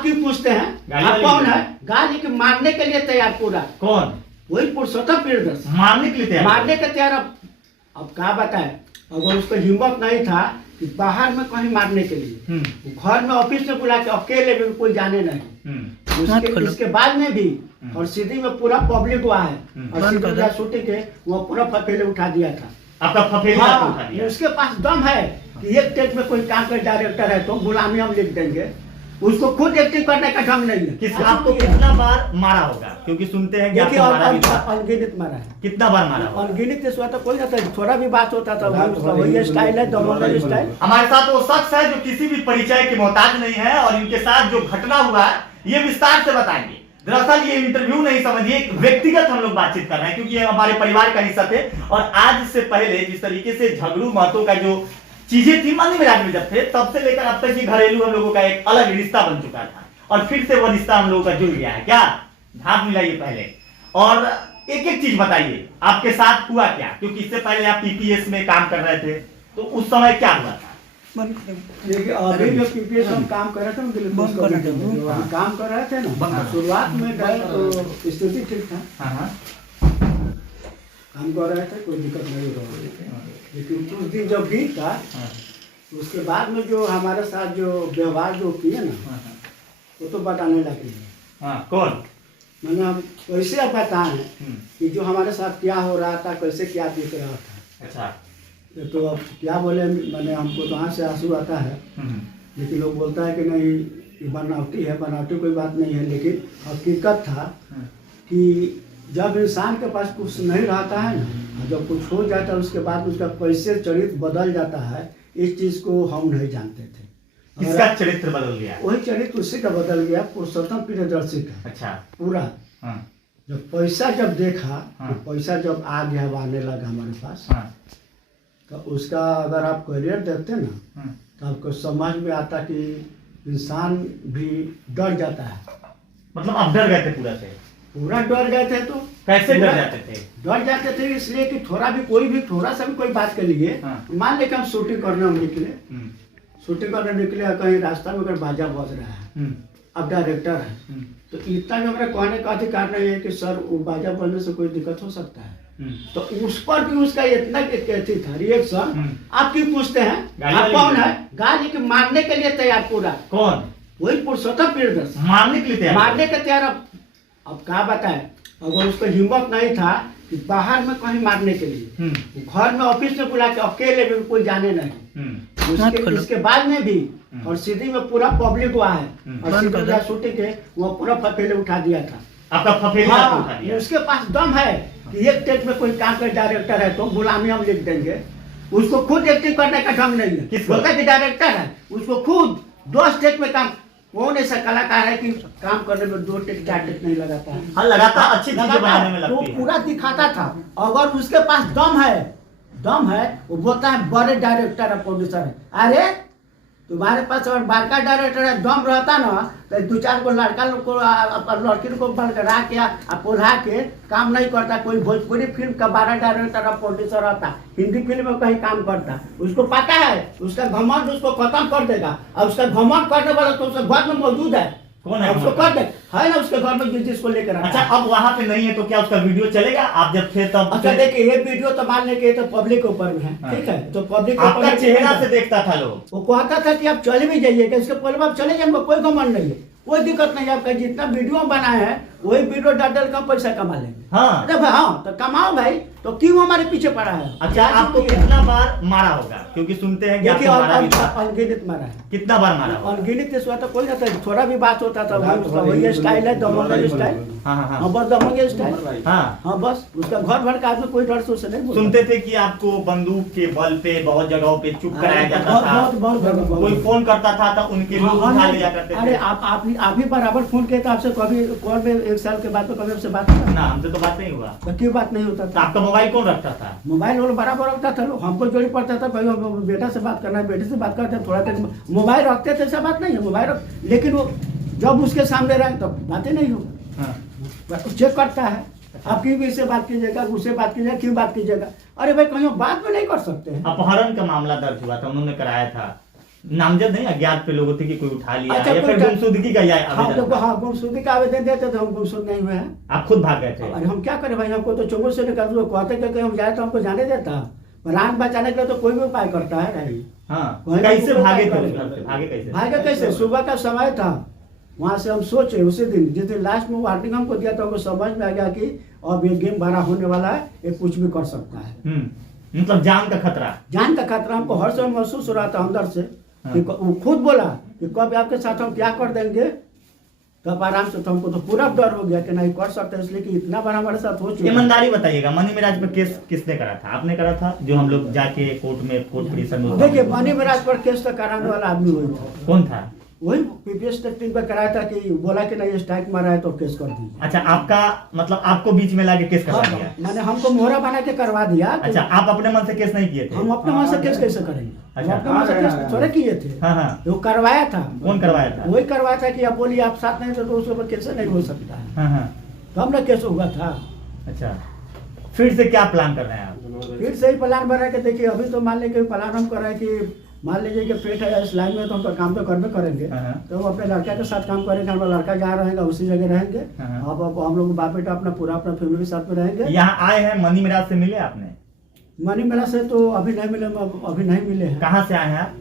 आप क्यों पूछते हैं? आप कौन है? गाली के मारने के लिए तैयार पूरा। कौन? वही पुरुषोत्तम प्रियदर्शी मारने के लिए तैयार? मारने के तैयार। अब क्या बताए, अगर उसको हिम्मत नहीं था कि बाहर में कहीं मारने के लिए, घर में ऑफिस में बुला के अकेले में कोई जाने नहीं, इसके बाद में भी और सीधी में पूरा पब्लिक हुआ है और सीधी शूटिंग के वो पूरा फफेले उठा दिया था। आपका फफेले उठा दिया? उसके पास दम है कि एक टेक में कोई काम कर डायरेक्टर है तो गुलामी हम लिख देंगे, उसको खुद एक्टिंग करने का ढंग नहीं है। आपको कितना बार मारा होगा? क्योंकि सुनते हैं कि आपको मारा भी था। अनगिनत मारा है। कितना बार मारा? अनगिनत इस बात तो कोई ना, थोड़ा भी बात होता था वही स्टाइल है, दमोदर स्टाइल। हमारे साथ वो शख्स है जो किसी भी परिचय के मोहताज नहीं है और इनके साथ जो घटना हुआ है ये विस्तार से बताएंगे। दरअसल ये इंटरव्यू नहीं समझिए, एक व्यक्तिगत हम लोग बातचीत कर रहे हैं क्योंकि ये हमारे परिवार का हिस्सा थे और आज से पहले जिस तरीके से झगड़ू महतो का जो चीजें थी मानी मिराज में जब थे तब से लेकर अब तक ये घरेलू हम लोगों का एक अलग रिश्ता बन चुका था और फिर से वो रिश्ता हम लोगों का जुड़ गया है। क्या धाप मिलाइए पहले और एक एक चीज बताइए आपके साथ हुआ क्या, क्योंकि इससे पहले आप पीपीएस में काम कर रहे थे तो उस समय क्या हुआ था? देखिए अभी जो पीपीएस हम काम कर रहे थे ना, काम कर रहे थे ना, शुरुआत में तो स्थिति ठीक था, काम कर रहे थे, कोई दिक्कत नहीं हो रही थी। लेकिन कुछ दिन जब बीता उसके बाद में जो हमारे साथ जो व्यवहार जो किए ना वो तो बताने लगे। कौन? मैंने हम कैसे अब बताएं कि जो हमारे साथ क्या हो रहा था, कैसे क्या बीत रहा था। अच्छा। तो अब क्या बोले, मैंने हमको तो यहाँ से आंसू आता है लेकिन लोग बोलता है कि नहीं ये बनावटी है, बनावटी कोई बात नहीं है, लेकिन हकीकत था कि जब इंसान के पास कुछ नहीं रहता है ना, जब कुछ हो जाता है उसके बाद उसका कैसे चरित्र बदल जाता है, इस चीज को हम नहीं जानते थे। किसका चरित्र बदल गया? वही चरित्र उसी का बदल गया, पुरुषोत्तम प्रियदर्शी का। अच्छा। पूरा जब पैसा जब देखा तो पैसा जब आ गया आने लगा हमारे पास, तो उसका अगर आप करियर देखते ना तो आपको समझ में आता कि इंसान भी डर जाता है। मतलब आप डर गए थे पूरा से? पूरा डर गए थे। तो कैसे डर जाते थे? डर जाते थे इसलिए कि थोड़ा भी कोई भी थोड़ा सा भी कोई बात कर लिए, मान ले कि हम शूटिंग करने हम निकले, शूटिंग करने निकले कहीं रास्ता में अगर बाजा बज रहा है, अब डायरेक्टर है तो इतना भी हमारा कहने का अधिकार नहीं है कि सर वो बाजा बजने से कोई दिक्कत हो सकता है। तो उस पर भी उसका इतना कहती था रिएक्शन, आप क्यों पूछते हैं? आप कौन है? गाली के मारने के लिए तैयार पूरा। कौन? वही पुरुषोत्तम प्रियदर्शी मारने के लिए तैयार? मारने के तैयार। अब क्या बताए, अगर उसको हिम्मत नहीं था कि बाहर में कहीं मारने के लिए, घर में ऑफिस में बुला के अकेले में कोई जाने नहीं, इसके बाद में भी और सीधी में पूरा पब्लिक हुआ है और सीधी शूटिंग के वो पूरा फफेले उठा दिया था। आपका फफेले उठा दिया? उसके पास दम है कि एक टेक में कोई काम कर डायरेक्टर है तो गुलामी हम लिख देंगे, उसको खुद एक्टिंग करने का ढंग नहीं है। बोलता है कि डायरेक्टर है, उसको खुद 10 टेक में काम, कौन ऐसा कलाकार है कि काम करने में 2 टेक 4 टेक नहीं लगाता है? हाँ लगाता, अच्छी चीजें बनाने में लगती है। वो पूरा दिखाता था। अगर उसके पास दम है वो बोलता है बड़े डायरेक्टर है, प्रोड्यूसर है। अरे तुम्हारे पास अगर बड़का डायरेक्टर है दम रहता ना तो 2-4 को लड़का लोग को लड़की को बलगड़ा के पोल्हा के काम नहीं करता। कोई भोजपुरी फिल्म का 12 डायरेक्टर और प्रोड्यूसर रहता, हिंदी फिल्म में कहीं काम करता, उसको पता है उसका घमंड उसको खत्म कर देगा। और उसका घमंड करने वाला तो उसके घर में मौजूद है। कौन है? उसको कर दे है ना उसके घर में जिसको लेकर। अच्छा, अब वहाँ पे नहीं है तो क्या उसका वीडियो चलेगा? आप जब थे तब? अच्छा देखिए ये वीडियो तो मान लेके तो पब्लिक के ऊपर में है, ठीक है, तो पब्लिक आपका चेहरा से देखता था लोग, वो कहता था कि आप चले भी जाइएगा, इसके पहले आप चले जाएंगे, कोई घमंड नहीं है, कोई दिक्कत नहीं है। आपका जितना वीडियो बनाए हैं वही वीडियो डाल का पैसा कमा लेंगे। हाँ तो कमाओ भाई, तो क्यों हमारे पीछे पड़ा है? अच्छा, आपको कितना बार मारा होगा? क्योंकि सुनते हैं कि आपको मारा भी था। अनगिनत मारा है। कितना बार मारा? अनगिनत इस बात तो कोई ना, थोड़ा भी बात होता था वही स्टाइल है, दमोदर स्टाइल। बस दमोदर स्टाइल। हाँ बस उसका घर भर का आदमी कोई डर से उसे नहीं। सुनते थे कि आपको बंदूक के बल पे बहुत जगहों पे चुप कराया जाता था, कोई फोन करता था तो उनके लोग उठा लिया करते थे। अरे आप ही बराबर फोन किए तो आपसे कभी कॉल में 1 साल के बाद तो कभी आपसे बात हुआ ना? हमसे तो बात नहीं हुआ। तो क्यों बात नहीं होता था? आपका मोबाइल कौन रखता था? मोबाइल वाला बराबर रखता था, हमको जोड़ी पड़ता था, भाई बेटा से बात करना है, बेटे से बात करते थोड़ा देर मोबाइल रखते थे, ऐसा बात नहीं है मोबाइल लेकिन वो जब उसके सामने रहे तो बातें नहीं हो, चेक करता है आप क्यों इससे बात कीजिएगा, उससे बात कीजिएगा, क्यों बात कीजिएगा। अरे भाई कहीं बात में नहीं कर सकते हैं। अपहरण का मामला दर्ज हुआ था, उन्होंने कराया था, नामजद नहीं, अज्ञात पे लोगों थे कि कोई उठा लिया अच्छा, या कोई फिर गुमशुदगी का हाँ आवेदन तो था? हाँ गुमशुदगी का आवेदन देते तो हम गुमशुद नहीं हुए हैं। आप खुद भाग गए थे? अरे हम क्या करें भाई, हमको तो चुंगल से निकल दो, कहते कि हम जाए तो हमको जाने देता। प्राण बचाने के लिए तो कोई भी उपाय करता है नहीं। हाँ, वहीं कैसे पे भागे थे उपाय उस घर से? करें। भागे कैसे? भागे कैसे, सुबह का समय था, वहाँ से हम सोचे उसी दिन जिस दिन लास्ट में वार्निंग हमको दिया तो हमको समझ में आ गया कि अब ये गेम बड़ा होने वाला है, ये कुछ भी कर सकता है। मतलब जान का खतरा। जान का खतरा हमको हर समय महसूस हो रहा था अंदर से हाँ। कि वो खुद बोला कि कब आपके साथ हम क्या कर देंगे, तब आराम से तो हमको तो पूरा डर हो गया कि नहीं कर सकते, इसलिए कि इतना बार हमारे साथ हो चुका है। ईमानदारी बताइएगा, मनी मिराज पर केस किसने करा था? आपने करा था? जो हम लोग जाके कोर्ट पिटीशन में देखिए मनी मिराज पर केस तो कराने वाला आदमी वही था। कौन था? वही पीपीएस टेक्टिंग पर कराया था कि बोला कि नहीं स्ट्राइक मारा है तो केस कर दीजिए। अच्छा, आपका मतलब आपको बीच में लाके केस करवा दिया? मैंने हमको मोहरा बना के करवा दिया। अच्छा, आप अपने मन से केस नहीं किए थे? हम अपने मन से केस कैसे करेंगे, अच्छा। हम अपने मन से केस थोड़े किए थे। हाँ हाँ, वो करवाया था। कौन करवाया था? वही करवाया था कि अब बोलिए आप साथ नहीं थे तो उसके ऊपर कैसे नहीं हो सकता है, हाँ हाँ, तो हमने केस हुआ था। अच्छा, फिर से क्या प्लान कर रहे हैं आप? फिर से ही प्लान बना के देखिए, अभी तो मान लीजिए प्लान हम कर रहे हैं कि मान लीजिए कि पेट है इस लाइन में तो हम तो काम तो करबे करेंगे, हाँ। तो हम अपने लड़का के साथ काम करेंगे, हमारा लड़का जहाँ रहेगा उसी जगह रहेंगे। हाँ। अब हम लोग बाप बेटा अपना पूरा अपना फैमिली के साथ में रहेंगे। यहाँ आए हैं, मनी मिराज से मिले आपने? मनी मेला से तो अभी नहीं मिले, अभी नहीं मिले हैं। कहाँ से आए हैं आप?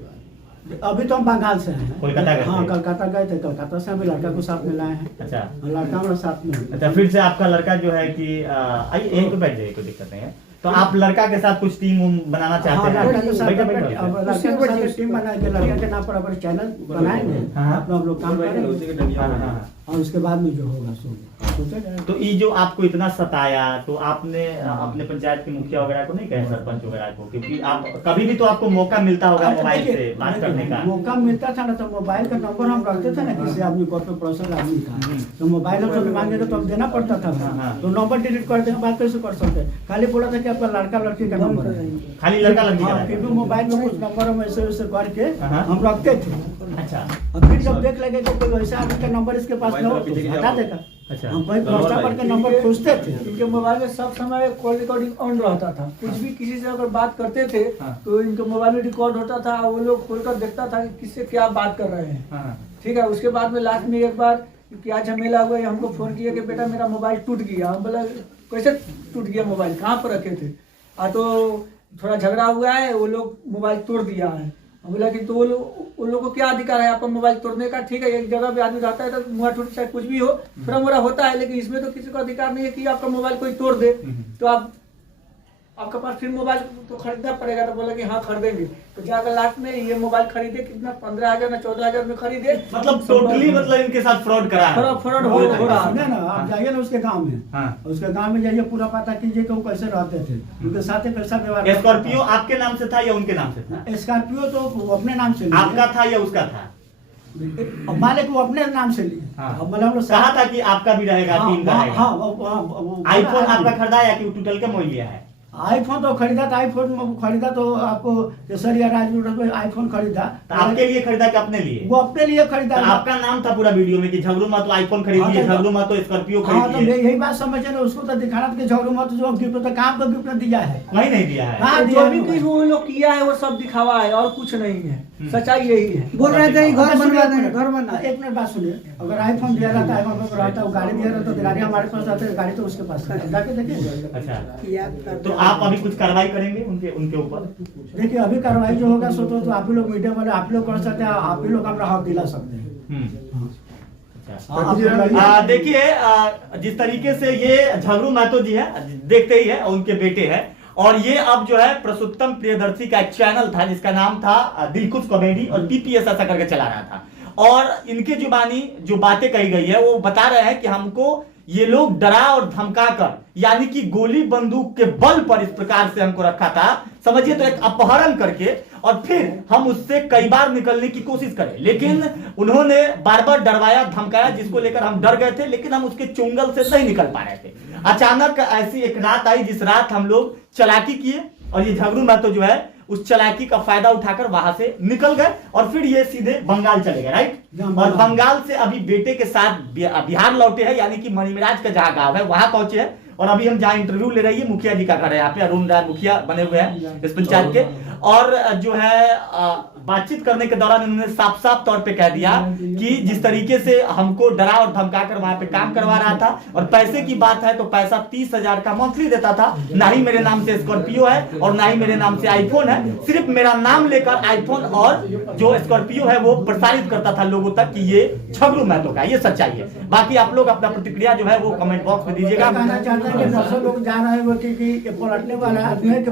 अभी तो हम बंगाल से हैं। कोलकाता गए थे? हाँ कलकत्ता गए थे, कलकत्ता से हमें लड़का को साथ में लाए हैं। अच्छा लड़का हमारे साथ में है। अच्छा, फिर से आपका लड़का जो है कि आइए यहीं पे बैठ जाइए, कोई दिक्कत नहीं है। तो आप लड़का के साथ कुछ टीम बनाना चाहते हाँ, हैं? लड़का के साथ बैठो, अब बैठो। लड़का के साथ टीम बनाएंगे, लड़का के नाम पर अपने चैनल बनाएंगे, हाँ। अपना हम लोग काम करेंगे हाँ, हाँ, हाँ। और उसके बाद में जो होगा सो सोचा जाएगा। तो ये जो आपको इतना सताया, तो आपने अपने पंचायत के मुखिया वगैरह को नहीं कहे, सरपंच वगैरह को? क्योंकि आप कभी भी तो आपको मौका मिलता होगा अच्छा, मोबाइल देखिए, से बात करने का। मौका मिलता था ना, तो मोबाइल का नंबर हम रखते थे ना किसी आदमी को, अपने पड़ोसन आदमी का, तो मोबाइल हम सब मांगे तो अब देना पड़ता था। हाँ। तो नंबर डिलीट कर देने के बाद कैसे कर सकते, खाली बोला था कि आपका लड़का लड़की का नंबर है, खाली लड़का लड़की का हाँ, है? फिर भी मोबाइल में कुछ नंबर हम ऐसे वैसे करके हाँ। हम रखते थे। अच्छा और फिर जब देख लगे कि कोई वैसा आदमी का नंबर इसके पास न हो तो हटा देगा। अच्छा, हम वही व्हाट्सएप के नंबर खोजते थे। इनके मोबाइल में सब समय कॉल रिकॉर्डिंग ऑन रहता था, कुछ भी किसी से अगर बात करते थे हाँ। तो इनके मोबाइल में रिकॉर्ड होता था, वो लोग खोलकर देखता था कि किससे क्या बात कर रहे हैं। हाँ। ठीक है, उसके बाद में लास्ट में एक बार क्या झमेला हुआ, हमको फोन किया कि बेटा मेरा मोबाइल टूट गया। हम बोला कैसे टूट गया मोबाइल, कहाँ पर रखे थे? तो थोड़ा झगड़ा हुआ है, वो लोग मोबाइल तोड़ दिया है। हम बोला कि तो उन लोगों को क्या अधिकार है आपका मोबाइल तोड़ने का? ठीक है, एक जगह पे आदमी रहता है तो मुँह टूट चाहे कुछ भी हो, थोड़ा मोड़ा होता है, लेकिन इसमें तो किसी को अधिकार नहीं है कि आपका मोबाइल कोई तोड़ दे। तो आपके पास फिर मोबाइल तो खरीदना पड़ेगा। तो बोला कि हाँ खरीदेंगे। तो जाकर लास्ट में ये मोबाइल खरीदे, कितना 15,000 ना 14,000 में खरीदे। मतलब टोटली मतलब इनके साथ फ्रॉड करा है? फ्रॉड हो रहा सुने है। ना, आप जाइए ना उसके गांव में, हाँ। उसके गांव में जाइए, पूरा पता कीजिए कि वो कैसे रहते थे, उनके साथ ही कैसा व्यवहार। स्कॉर्पियो आपके नाम से था या उनके नाम से था? स्कॉर्पियो तो वो अपने नाम से लिए। आपका था या उसका था? अब मालिक वो अपने नाम से लिए। हाँ। अब मतलब हम लोग कहा था कि आपका भी रहेगा, टीम का रहेगा। आईफोन आपका खरीदा या कि टूटल के मोल लिया है? आईफोन तो खरीदा था, आईफोन खरीदा तो आपको केसरिया राजपूत में आईफोन खरीदा। तो आपके लिए खरीदा कि अपने लिए? वो अपने लिए खरीदा। तो आपका नाम था पूरा वीडियो में कि झगड़ू मत तो आईफोन खरीदिए, हाँ, तो- झगड़ू मत तो स्कॉर्पियो हाँ तो खरीदिए। यही बात समझे ना, उसको तो दिखाना था कि झगड़ू मत जो गिफ्ट तो काम का गिफ्ट दिया है। वही नहीं दिया है? हाँ, जो भी कुछ वो लोग किया है वो सब दिखावा है और कुछ नहीं है, सच्चाई यही है। बोल रहे थे घर अगर बनवा सुनिए, देंगे, घर बनवा। एक मिनट बात सुनिए, अगर आईफोन दिया रहता, आईफोन में रहता, वो गाड़ी दिया रहता तो गाड़ी हमारे पास आती, गाड़ी तो उसके पास है। जाके देखिए। अच्छा, तो आप अभी कुछ कार्रवाई करेंगे उनके ऊपर? देखिए अभी कार्रवाई जो होगा सो तो आप ही लोग मीडिया वाले आप ही लोग कर सकते हैं, आप ही लोग अपना हक दिला सकते हैं। अच्छा। हाँ, आप लोग- देखिए जिस तरीके से ये झगड़ू महतो जी है, देखते ही है, उनके बेटे हैं, और ये अब जो है प्रसुत्तम प्रियदर्शी का एक चैनल था जिसका नाम था दिलखुश कॉमेडी और पीपीएस ऐसा करके चला रहा था, और इनके जुबानी जो बातें कही गई है वो बता रहे हैं कि हमको ये लोग डरा और धमका कर, यानी कि गोली बंदूक के बल पर इस प्रकार से हमको रखा था, समझिए, तो एक अपहरण करके, और फिर हम उससे कई बार निकलने की कोशिश करें, लेकिन उन्होंने बार बार डरवाया धमकाया, जिसको लेकर हम डर गए थे, लेकिन हम उसके चुंगल से नहीं निकल पा रहे थे। अचानक ऐसी एक रात आई जिस रात हम लोग चालाकी किए, और ये झगड़ू महतो जो है उस चालाकी का फायदा उठाकर वहां से निकल गए, और फिर ये सीधे बंगाल चले गए, राइट। और बंगाल से अभी बेटे के साथ बिहार लौटे हैं, यानी कि मनी मिराज का जहां गांव है वहां पहुंचे हैं, और अभी हम जहां इंटरव्यू ले रही है मुखिया जी का घर है, यहाँ पे अरुण राय मुखिया बने हुए हैं इस पंचायत के, और जो है बातचीत करने के दौरान उन्होंने साफ साफ तौर पे कह दिया कि जिस तरीके से हमको डरा और धमका कर वहां पे काम करवा रहा था, और पैसे की बात है तो पैसा 30,000 का मंथली देता था, ना ही मेरे नाम से स्कॉर्पियो है और ना ही मेरे नाम से आईफोन है, सिर्फ मेरा नाम लेकर आईफोन और जो स्कॉर्पियो है वो प्रसारित करता था लोगों तक कि ये छगरू महतो का, ये सच्चाई है। बाकी आप लोग अपना प्रतिक्रिया जो है वो कमेंट बॉक्स में दीजिएगा। कहना चाहता है कि दर्शक लोग जा रहे हैं वो कि ये पलटने वाला आदमी है कि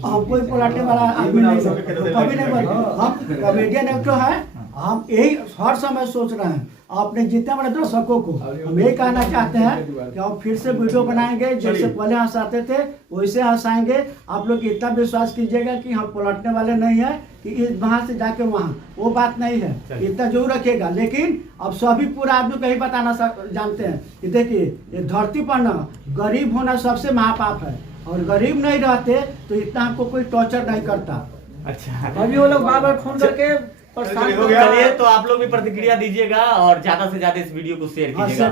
कोई पलटने वाला आदमी नहीं है, कभी नहीं बने। हम कॉमेडियन एक्टर है, हम यही हर समय सोच रहे हैं अपने जितने बड़े दर्शकों को हम यही कहना चाहते हैं कि हम फिर से वीडियो बनाएंगे, जैसे पहले हंसाते थे वैसे हंसाएंगे। आप लोग इतना विश्वास कीजिएगा कि हम पलटने वाले नहीं है कि इस वहां से जाके वहां, वो बात नहीं है, इतना जरूर रखिएगा। लेकिन अब सभी पूरा आदमी को ही बताना जानते हैं कि देखिए ये धरती पर ना गरीब होना सबसे महापाप है, और गरीब नहीं रहते तो इतना हमको कोई टॉर्चर नहीं करता। अच्छा, अभी वो लोग बार बार फोन करके परेशान चलिए तो आप लोग भी प्रतिक्रिया दीजिएगा और ज्यादा से ज्यादा इस वीडियो को शेयर कीजिएगा।